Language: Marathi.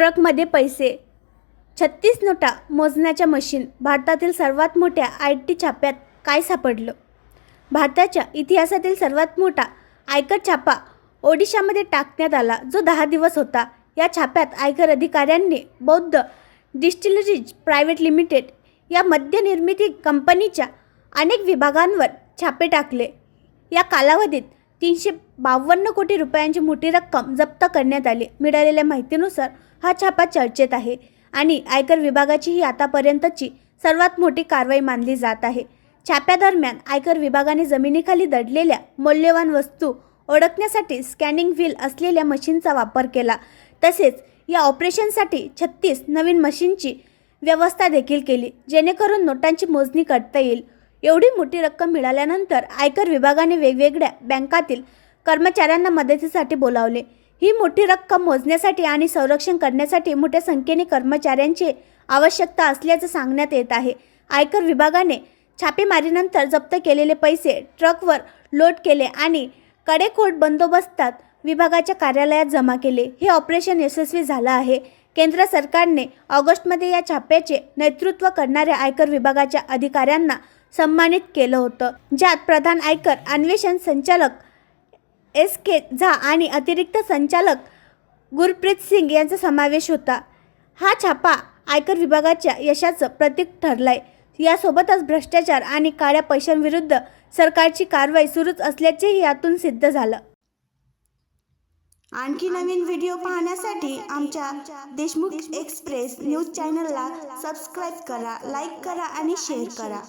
ट्रकमध्ये पैसे, 36 नोटा मोजण्याच्या मशीन. भारतातील सर्वात मोठ्या IT छाप्यात काय सापडलं? भारताच्या इतिहासातील सर्वात मोठा आयकर छापा ओडिशामध्ये टाकण्यात आला, जो 10 दिवस होता. या छाप्यात आयकर अधिकाऱ्यांनी बौद्ध डिस्टिलरीज प्रायव्हेट लिमिटेड या मद्य निर्मिती कंपनीच्या अनेक विभागांवर छापे टाकले. या कालावधीत 352 कोटी रुपयांची मोठी रक्कम जप्त करण्यात आली. मिळालेल्या माहितीनुसार हा छापा चर्चेत आहे आणि आयकर विभागाची ही आतापर्यंतची सर्वात मोठी कारवाई मानली जात आहे. छाप्यादरम्यान आयकर विभागाने जमिनीखाली दडलेल्या मौल्यवान वस्तू ओळखण्यासाठी स्कॅनिंग व्हील असलेल्या मशीनचा वापर केला. तसेच या ऑपरेशनसाठी 36 नवीन मशीनची व्यवस्था देखील केली, जेणेकरून नोटांची मोजणी करता येईल. एवढी मोठी रक्कम मिळाल्यानंतर आयकर विभागाने वेगवेगळ्या बँकातील कर्मचाऱ्यांना मदतीसाठी बोलावले. ही मोठी रक्कम मोजण्यासाठी आणि संरक्षण करण्यासाठी मोठ्या संख्येने कर्मचाऱ्यांची आवश्यकता असल्याचं सांगण्यात येत आहे. आयकर विभागाने छापेमारीनंतर जप्त केलेले पैसे ट्रकवर लोड केले आणि कडेकोट बंदोबस्तात विभागाच्या कार्यालयात जमा केले. हे ऑपरेशन यशस्वी झालं आहे. केंद्र सरकारने ऑगस्टमध्ये या छाप्याचे नेतृत्व करणाऱ्या आयकर विभागाच्या अधिकाऱ्यांना सन्मानित केलं होतं, ज्यात प्रधान आयकर अन्वेषण संचालक SK झा आणि अतिरिक्त संचालक गुरप्रीत सिंग यांचा समावेश होता. हा छापा आयकर विभागाच्या यशाचं प्रतीक ठरलाय. यासोबतच भ्रष्टाचार आणि काळ्या पैशांविरुद्ध सरकारची कारवाई सुरूच असल्याचेही यातून सिद्ध झालं. आणखी नवीन व्हिडिओ पाहण्यासाठी आमच्या देशमुख एक्सप्रेस न्यूज चॅनलला सबस्क्राईब करा, लाईक करा आणि शेअर करा.